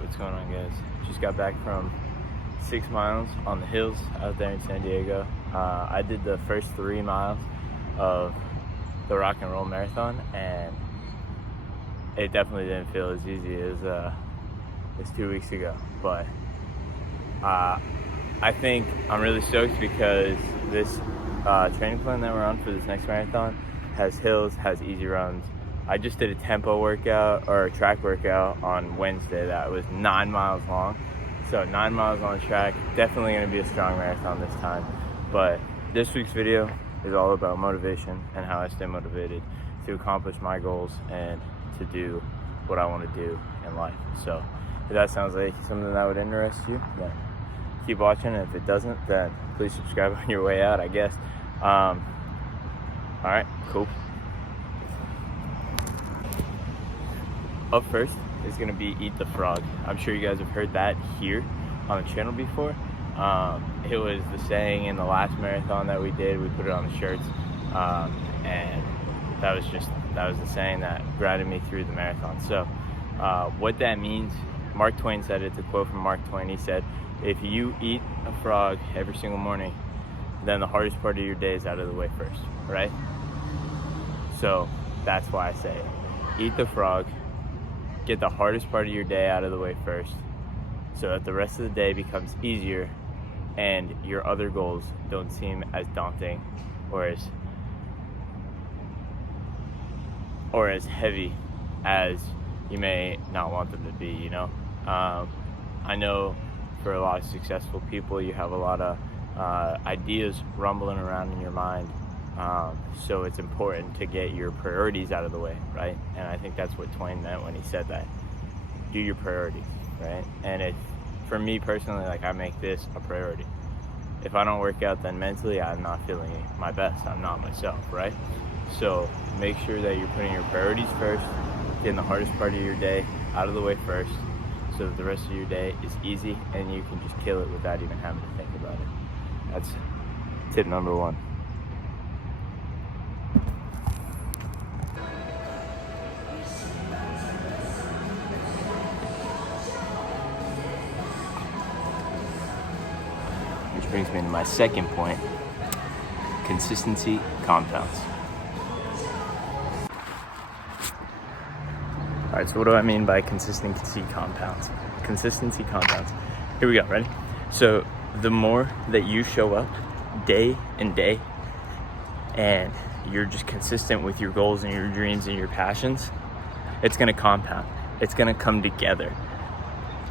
What's going on, guys? Just got back from 6 miles on the hills out there in San Diego. I did the first 3 miles of the rock and roll marathon, and it definitely didn't feel as easy as 2 weeks ago. But I think I'm really stoked because this training plan that we're on for this next marathon has hills, has easy runs. I just did a tempo workout or a track workout on Wednesday that was 9 miles long. So 9 miles on the track, definitely gonna be a strong marathon this time. But this week's video is all about motivation and how I stay motivated to accomplish my goals and to do what I wanna do in life. So if that sounds like something that would interest you, then keep watching. And if it doesn't, then please subscribe on your way out, I guess. All right, cool. Up first is gonna be Eat the Frog. I'm sure you guys have heard that here on the channel before. It was the saying in the last marathon that we did. We put it on the shirts, and that was the saying that guided me through the marathon. So what that means, Mark Twain said, it's a quote from Mark Twain. He said, if you eat a frog every single morning, then the hardest part of your day is out of the way first, right? So that's why I say it. Eat the frog, get the hardest part of your day out of the way first, so that the rest of the day becomes easier and your other goals don't seem as daunting or as heavy as you may not want them to be, you know? I know for a lot of successful people, you have a lot of ideas rumbling around in your mind. So it's important to get your priorities out of the way, right? And I think that's what Twain meant when he said that. Do your priorities, right? And for me personally, like, I make this a priority. If I don't work out, then mentally I'm not feeling my best. I'm not myself, right? So make sure that you're putting your priorities first, getting the hardest part of your day out of the way first, so that the rest of your day is easy and you can just kill it without even having to think about it. That's tip number 1. Which brings me to my second point: consistency compounds. All right, so what do I mean by consistency compounds? Consistency compounds. Here we go, ready? So the more that you show up day and day and you're just consistent with your goals and your dreams and your passions, it's gonna compound. It's gonna come together.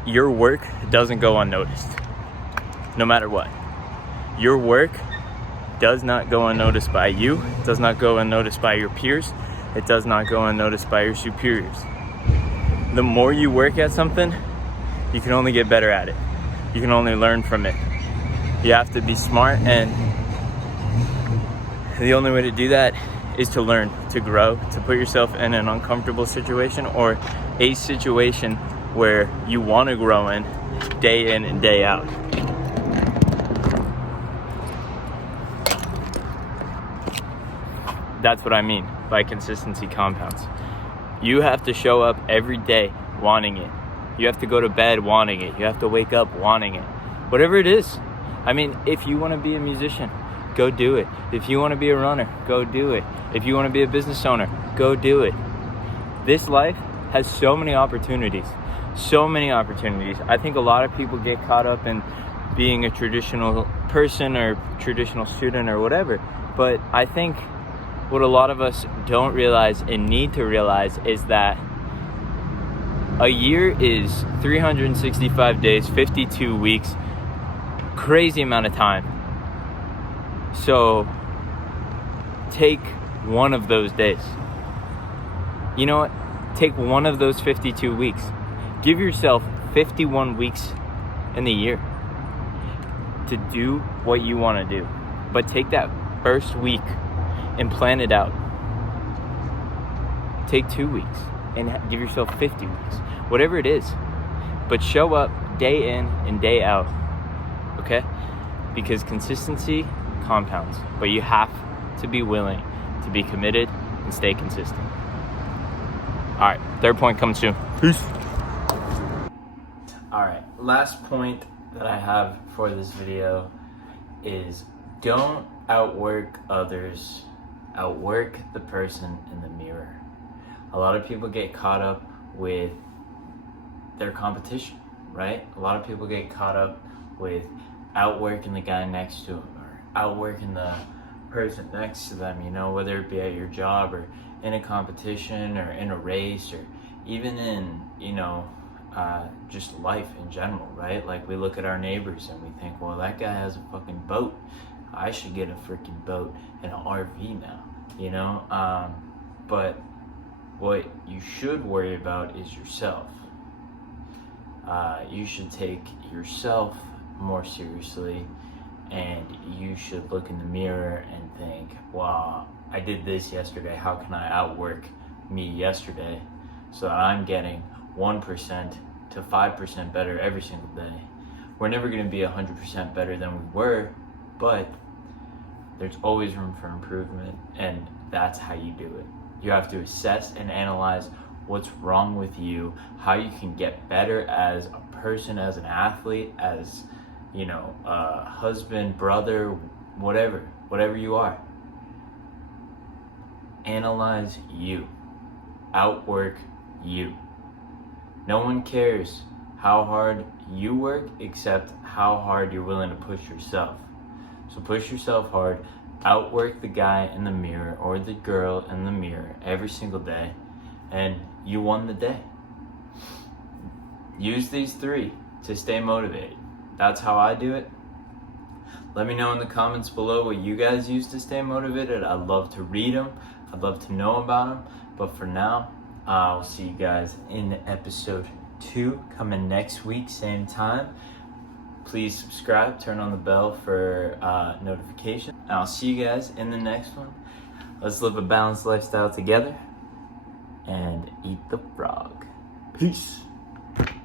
Your work doesn't go unnoticed, no matter what. Your work does not go unnoticed by you, it does not go unnoticed by your peers, it does not go unnoticed by your superiors. The more you work at something, you can only get better at it. You can only learn from it. You have to be smart, and the only way to do that is to learn, to grow, to put yourself in an uncomfortable situation or a situation where you want to grow in day in and day out. That's what I mean by consistency compounds. You have to show up every day wanting it. You have to go to bed wanting it. You have to wake up wanting it. Whatever it is. I mean, if you want to be a musician, go do it. If you want to be a runner, go do it. If you want to be a business owner, go do it. This life has so many opportunities. So many opportunities. I think a lot of people get caught up in being a traditional person or traditional student or whatever. But I think what a lot of us don't realize and need to realize is that a year is 365 days, 52 weeks, crazy amount of time. So take one of those days. You know what? Take one of those 52 weeks. Give yourself 51 weeks in the year to do what you want to do. But take that first week and plan it out. Take 2 weeks and give yourself 50 weeks. Whatever it is. But show up day in and day out. Okay? Because consistency compounds. But you have to be willing to be committed and stay consistent. Alright, third point coming soon. Peace. All right, last point that I have for this video is don't outwork others, outwork the person in the mirror. A lot of people get caught up with their competition, right? A lot of people get caught up with outworking the guy next to them or outworking the person next to them, you know, whether it be at your job or in a competition or in a race or even in, you know, just life in general, right? Like we look at our neighbors and we think, well, that guy has a fucking boat. I should get a freaking boat and an RV now, you know? But what you should worry about is yourself. You should take yourself more seriously, and you should look in the mirror and think, wow, I did this yesterday. How can I outwork me yesterday so that I'm getting 1% to 5% better every single day? We're never going to be 100% better than we were, but there's always room for improvement, and that's how you do it. You have to assess and analyze what's wrong with you, how you can get better as a person, as an athlete, as, you know, a husband, brother, whatever you are. Analyze you. Outwork you. No one cares how hard you work except how hard you're willing to push yourself. So push yourself hard, outwork the guy in the mirror or the girl in the mirror every single day, and you won the day. Use these 3 to stay motivated. That's how I do it. Let me know in the comments below what you guys use to stay motivated. I'd love to read them. I'd love to know about them. But for now, I'll see you guys in episode 2 coming next week, same time. Please subscribe, turn on the bell for notification. And I'll see you guys in the next one. Let's live a balanced lifestyle together and eat the frog. Peace.